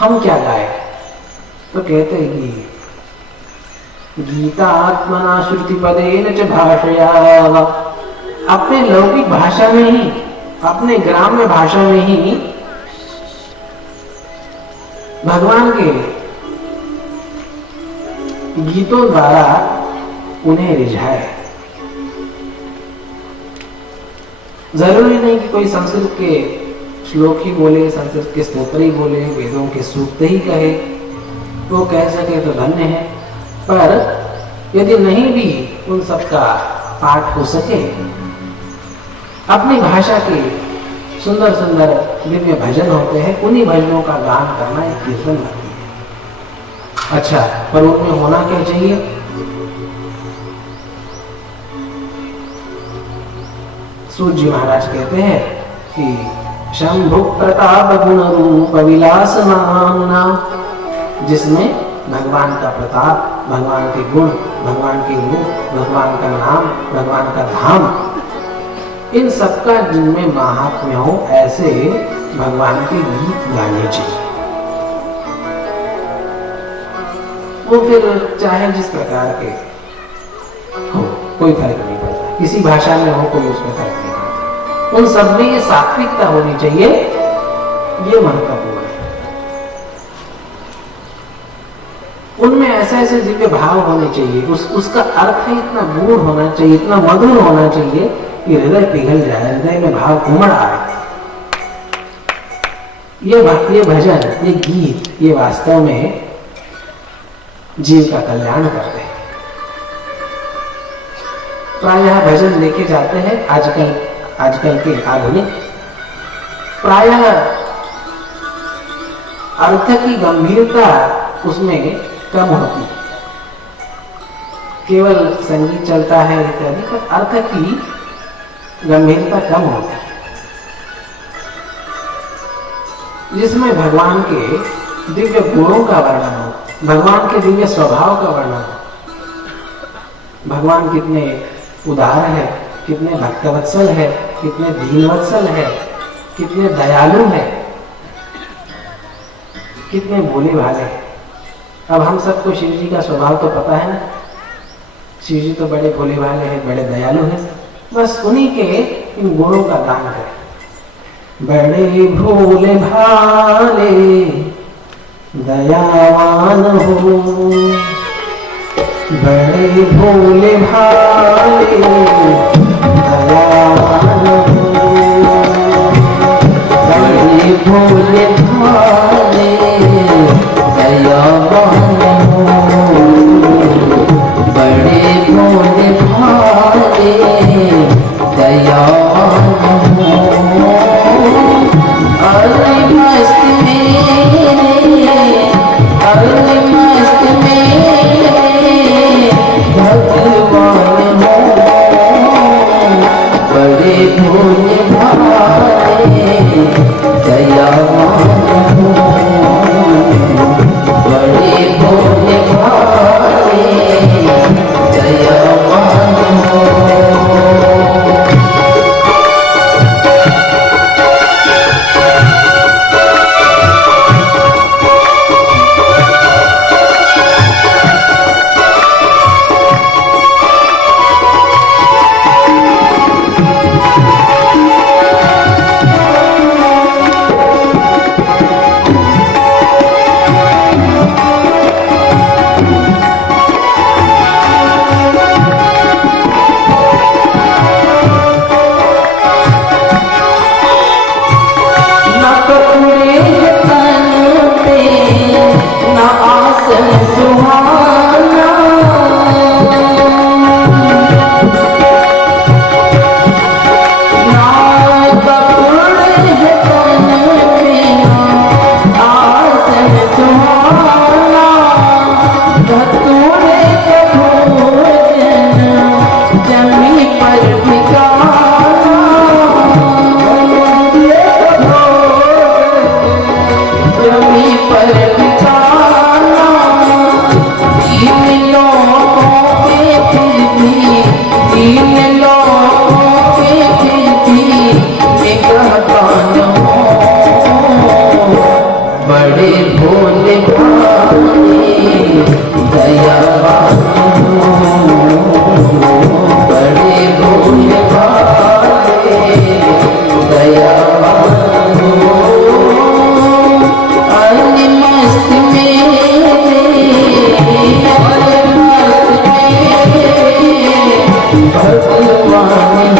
हम क्या गाए? तो कहते हैं गीता आत्मना श्रुति पदेन च भाषया, अपने लौकिक भाषा में ही, अपने ग्राम्य भाषा में ही भगवान के गीतों द्वारा उन्हें रिझाए। जरूरी नहीं कि कोई संस्कृत के श्लोक ही बोले, संस्कृत के स्तोत्र ही बोले, वेदों के सूक्त ही कहे, वो कह सके तो धन्य है। पर यदि नहीं भी उन सब का पाठ हो सके, अपनी भाषा के सुंदर सुंदर दिव्य भजन होते हैं, उन्हीं भजनों का गान करना एक कीर्तन लगती है। अच्छा, पर उनमें होना क्या चाहिए? सूत जी महाराज कहते हैं कि शंभु प्रताप गुण रूप विलास नामना, जिसमें भगवान का प्रताप, भगवान के गुण, भगवान के रूप, भगवान का नाम, भगवान का धाम, इन सबका जिनमें महात्म्य हो, ऐसे भगवान के गीत गाने चाहिए। वो फिर चाहे जिस प्रकार के हो, कोई फर्क नहीं पड़ता, किसी भाषा में हो, कोई उसमें फर्क नहीं पड़ता। उन सब में ये सात्विकता होनी चाहिए, ये महत्वपूर्ण है। उनमें ऐसे ऐसे दिव्य भाव होने चाहिए, उसका अर्थ ही इतना गूढ़ होना चाहिए, इतना मधुर होना चाहिए कि हृदय पिघल जाए, हृदय में भाव उमड़ आए। ये भजन, ये गीत, ये वास्तव में जीव का कल्याण करते हैं। प्रायः भजन देखे जाते हैं आजकल के आधुनिक, प्रायः अर्थ की गंभीरता उसमें कम होती, केवल संगीत चलता है इत्यादि, पर अर्थ की गंभीरता कम होती, जिसमें भगवान के दिव्य गुणों का वर्णन हो, भगवान के दिव्य स्वभाव का वर्णन हो। भगवान कितने उदार है, कितने भक्तवत्सल है, कितने दीनवत्सल है, कितने दयालु है, कितने भोले भाले। अब हम सबको शिव जी का स्वभाव तो पता है ना, शिव जी तो बड़े भोले भाले हैं, बड़े दयालु हैं। बस उन्हीं के इन गुणों का दान करें। बड़े भोले भाले दयावान हो, बड़े भोले भाले दयावान हो, बड़े भोले भाले दयावान हो, बड़े भोले भाले दयावान हो। अरे मस्त मेरे, अरे मस्त मेरे भगवान हो, बड़े भोले भाले दयावान हो, बड़े भोले भाले दयावान हो। बड़े भोले भाले दयावान बड़े भोले भाले दयावान मस्त भगवान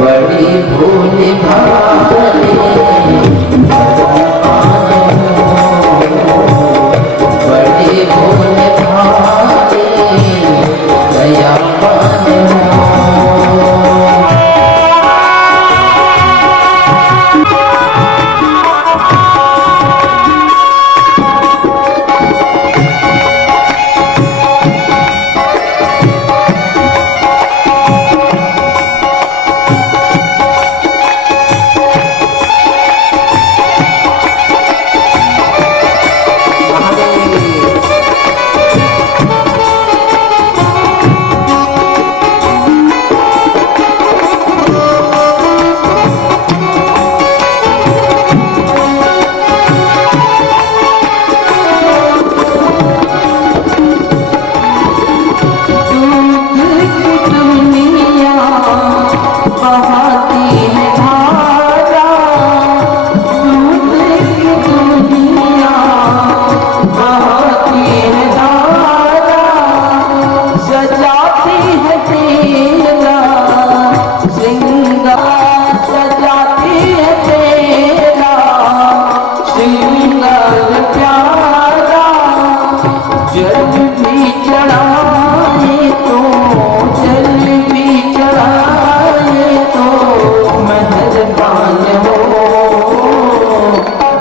बड़े भोले भाले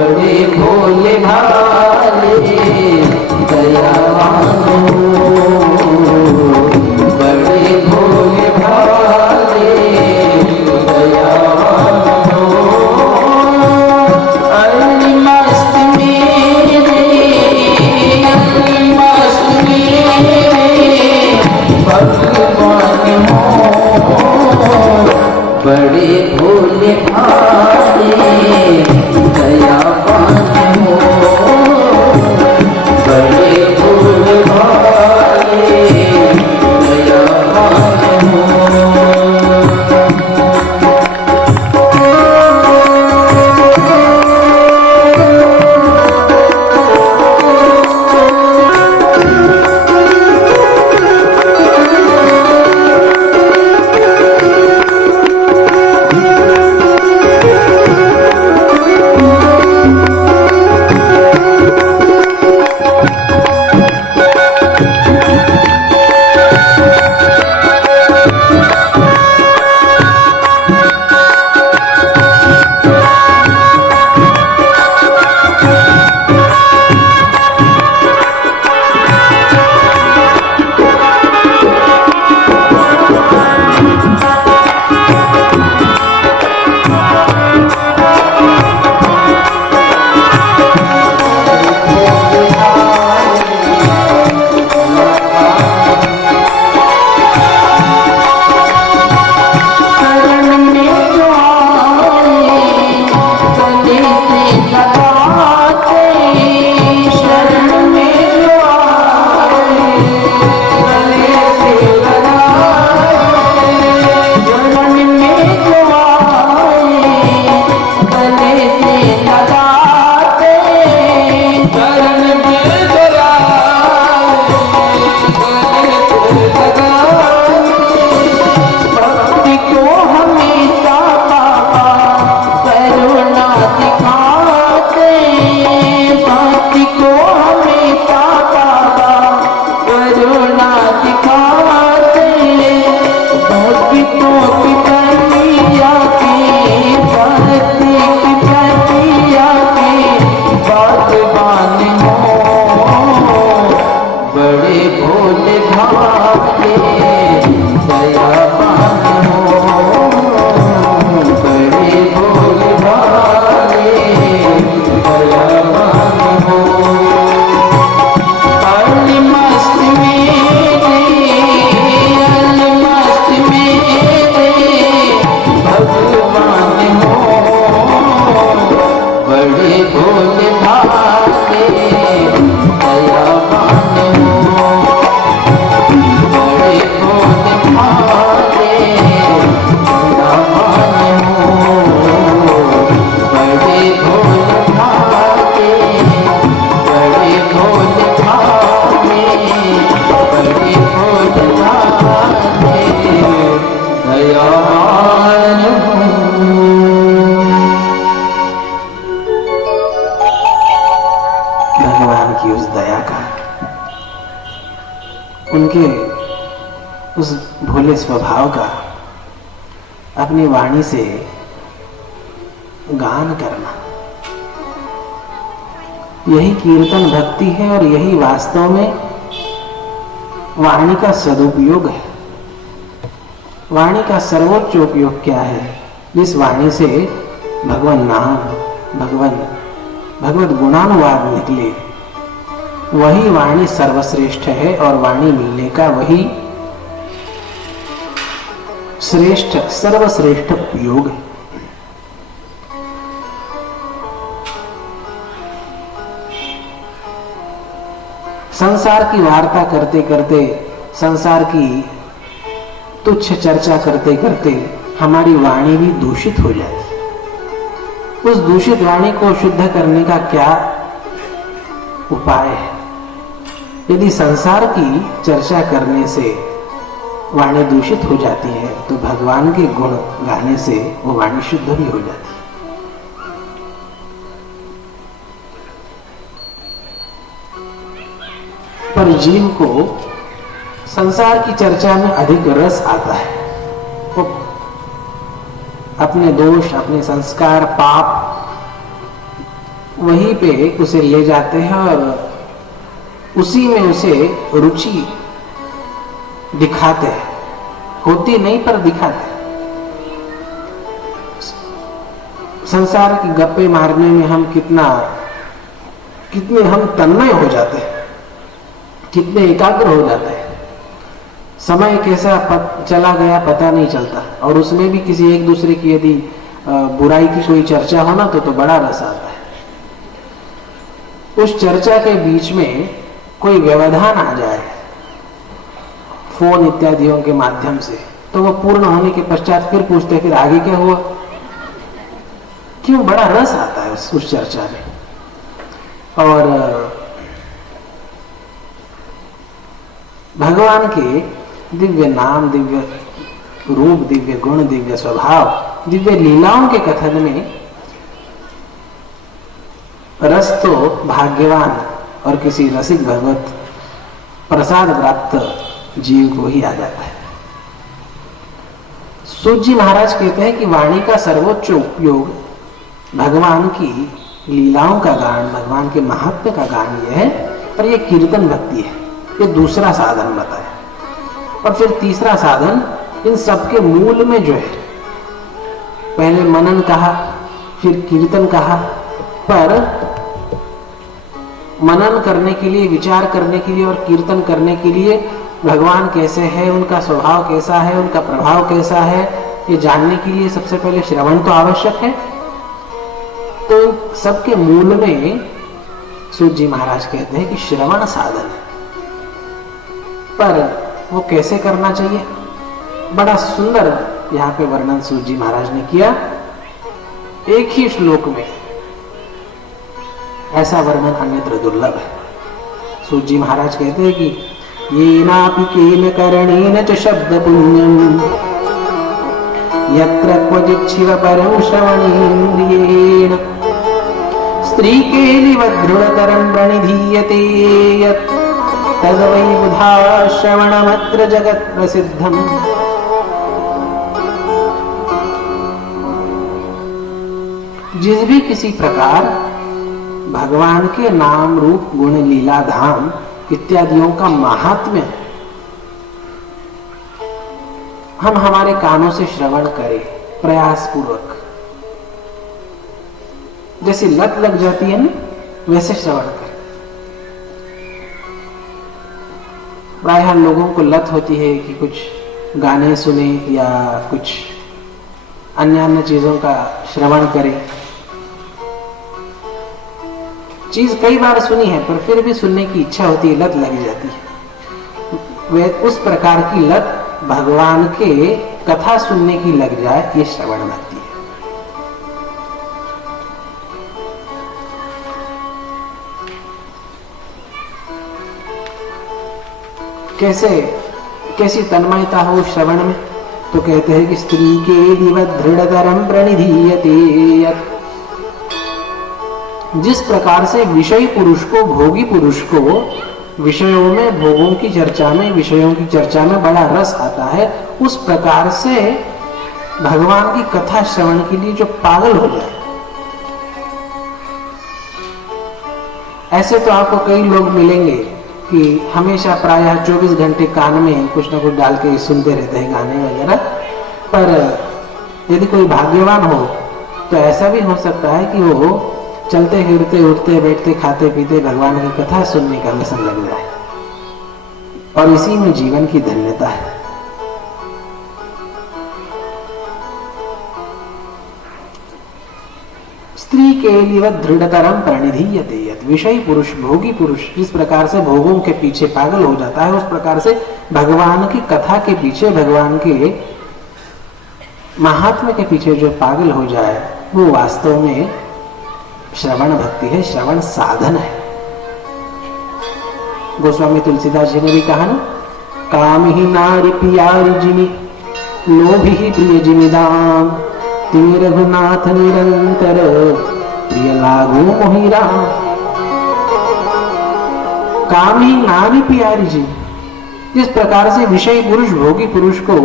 बड़े भोले भाले दयावान बड़े भोले भाले दयावान हो बड़े भोले भाले दयावान हो, बड़े भोले भाले दयावान हो, बड़े भोले भाले, बड़े भोले भाले, बड़े भोले भाले दयावान हो। भगवान की उस दया का, उनके उस भोले स्वभाव का अपनी वाणी से गान करना, यही कीर्तन भक्ति है और यही वास्तव में वाणी का सदुपयोग है। वाणी का सर्वोच्च उपयोग क्या है? जिस वाणी से भगवान नाम, भगवत गुणानुवाद निकले, वही वाणी सर्वश्रेष्ठ है और वाणी मिलने का वही श्रेष्ठ, सर्वश्रेष्ठ उपयोग है। संसार की वार्ता करते करते, संसार की तुच्छ चर्चा करते करते हमारी वाणी भी दूषित हो जाती है। उस दूषित वाणी को शुद्ध करने का क्या उपाय है? यदि संसार की चर्चा करने से वाणी दूषित हो जाती है तो भगवान के गुण गाने से वो वाणी शुद्ध भी हो जाती है। पर जीव को संसार की चर्चा में अधिक रस आता है। वो अपने दोष, अपने संस्कार, पाप वहीं पे उसे ले जाते हैं और उसी में उसे रुचि दिखाते हैं। होती नहीं पर दिखाते हैं। संसार की गप्पे मारने में हम कितने हम तन्मय हो जाते हैं, कितने एकाग्र हो जाते हैं। समय कैसा चला गया पता नहीं चलता। और उसमें भी किसी एक दूसरे की यदि बुराई की कोई चर्चा हो ना तो बड़ा रस आता है। उस चर्चा के बीच में कोई व्यवधान आ जाए फोन इत्यादियों के माध्यम से, तो वो पूर्ण होने के पश्चात फिर पूछते फिर आगे क्या हुआ। क्यों? बड़ा रस आता है उस चर्चा में। और भगवान के दिव्य नाम, दिव्य रूप, दिव्य गुण, दिव्य स्वभाव, दिव्य लीलाओं के कथन में रस तो भाग्यवान और किसी रसिक भगवत प्रसाद प्राप्त जीव को ही आ जाता है। सूत जी महाराज कहते हैं कि वाणी का सर्वोच्च उपयोग भगवान की लीलाओं का गान, भगवान के महात्म्य का गान यह है। पर यह कीर्तन भक्ति है, ये दूसरा साधन बताया। और फिर तीसरा साधन इन सबके मूल में जो है, पहले मनन कहा, फिर कीर्तन कहा। पर मनन करने के लिए, विचार करने के लिए और कीर्तन करने के लिए भगवान कैसे है, उनका स्वभाव कैसा है, उनका प्रभाव कैसा है, ये जानने के लिए सबसे पहले श्रवण तो आवश्यक है। तो सबके मूल में सूत जी महाराज कहते हैं कि श्रवण साधन है। पर वो कैसे करना चाहिए? बड़ा सुंदर यहाँ पे वर्णन सूत जी महाराज ने किया। एक ही श्लोक में ऐसा वर्णन अन्यत्र दुर्लभ है। सूत जी महाराज कहते हैं कि येनापि केन करणेन च शब्द पुण्यम यत्र क्वचित् शिव परं श्रवणेन्द्रियेण स्त्री केलिव दृढतरं प्रणिधीयते यत् तद्वै बुधा श्रवणमत्र जगत् प्रसिद्धम्। जिस भी किसी प्रकार भगवान के नाम, रूप, गुण, लीला, धाम इत्यादियों का महात्म्य हम हमारे कानों से श्रवण करें प्रयास पूर्वक, जैसे लत लग जाती है ना, वैसे श्रवण करें। प्रायः लोगों को लत होती है कि कुछ गाने सुने या कुछ अन्य चीजों का श्रवण करें। चीज कई बार सुनी है पर फिर भी सुनने की इच्छा होती है, लत लग जाती है। वे उस प्रकार की लत भगवान के कथा सुनने की लग जाए, ये श्रवण भक्ति है। कैसी तन्मयता हो श्रवण में, तो कहते हैं कि स्त्री के दिवत दृढ़तरम प्रणिधीयते। जिस प्रकार से विषयी पुरुष को, भोगी पुरुष को विषयों में, भोगों की चर्चा में, विषयों की चर्चा में बड़ा रस आता है, उस प्रकार से भगवान की कथा श्रवण के लिए जो पागल हो जाए। ऐसे तो आपको कई लोग मिलेंगे कि हमेशा प्रायः 24 घंटे कान में कुछ ना कुछ डाल के सुनते रहते हैं गाने वगैरह। पर यदि कोई भाग्यवान हो तो ऐसा भी हो सकता है कि वो चलते फिरते, उठते बैठते, खाते पीते भगवान की कथा सुनने का व्यसन लग जाए, और इसी में जीवन की धन्यता है। स्त्री के लिए दृढ़तरम प्रणिधीयते। विषयी पुरुष, भोगी पुरुष जिस प्रकार से भोगों के पीछे पागल हो जाता है, उस प्रकार से भगवान की कथा के पीछे, भगवान के महात्म्य के पीछे जो पागल हो जाए, वो वास्तव में श्रवण भक्ति है, श्रवण साधन है। गोस्वामी तुलसीदास जी ने भी कहा ना, काम ही नारी प्यारी जिमी, लोभी ही प्रिय जिमिदाम, तिमी रघुनाथ निरंतर, प्रिय लागू मोहि राम। काम ही नारी प्यारी जी, जिस प्रकार से विषयी पुरुष, भोगी पुरुष को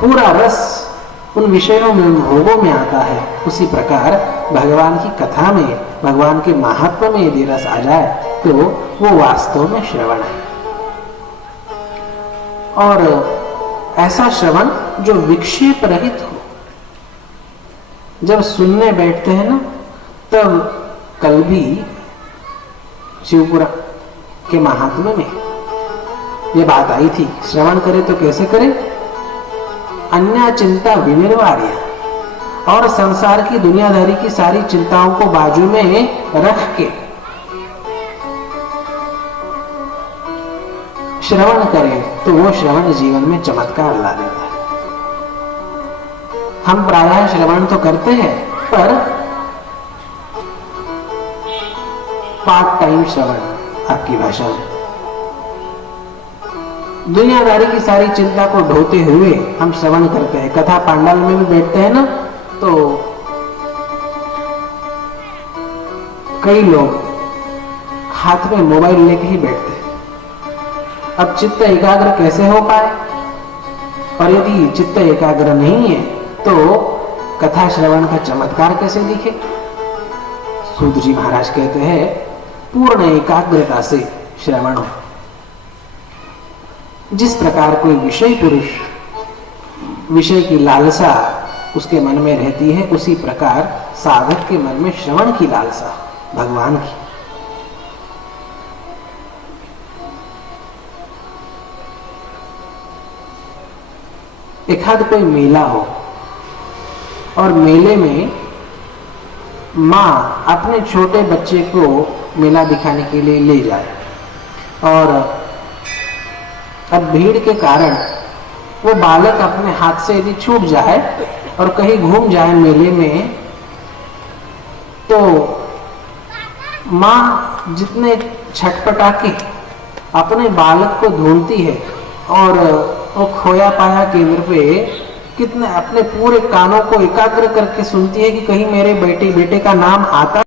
पूरा रस उन विषयों में, भोगों में आता है, उसी प्रकार भगवान की कथा में, भगवान के महात्म्य में यदि रस आ जाए तो वो वास्तव में श्रवण है। और ऐसा श्रवण जो विक्षेप रहित हो। जब सुनने बैठते हैं ना, तब कल भी शिवपुरा के महात्म्य में ये बात आई थी, श्रवण करे तो कैसे करे, अन्य चिंता विनिर्वार्य, और संसार की, दुनियादारी की सारी चिंताओं को बाजू में रख के श्रवण करें तो वो श्रवण जीवन में चमत्कार ला देता है। हम प्रायः श्रवण तो करते हैं, पर पार्ट टाइम श्रवण आपकी भाषा में। दुनियादारी की सारी चिंता को ढोते हुए हम श्रवण करते हैं। कथा पांडाल में भी बैठते हैं ना, तो कई लोग हाथ में मोबाइल लेके ही बैठते हैं। अब चित्त एकाग्र कैसे हो पाए, और यदि चित्त एकाग्र नहीं है तो कथा श्रवण का चमत्कार कैसे दिखे। सूत जी महाराज कहते हैं, पूर्ण एकाग्रता से श्रवण हो। जिस प्रकार कोई विषय पुरुष, विषय की लालसा उसके मन में रहती है, उसी प्रकार साधक के मन में श्रवण की लालसा, भगवान की। एकाध कोई मेला हो और मेले में माँ अपने छोटे बच्चे को मेला दिखाने के लिए ले जाए, और अब भीड़ के कारण वो बालक अपने हाथ से यदि छूट जाए और कहीं घूम जाए मेले में, तो माँ जितने छटपटा के अपने बालक को ढूंढती है, और वो खोया पाया केंद्र पे कितने अपने पूरे कानों को एकाग्र करके सुनती है कि कहीं मेरे बेटे का नाम आता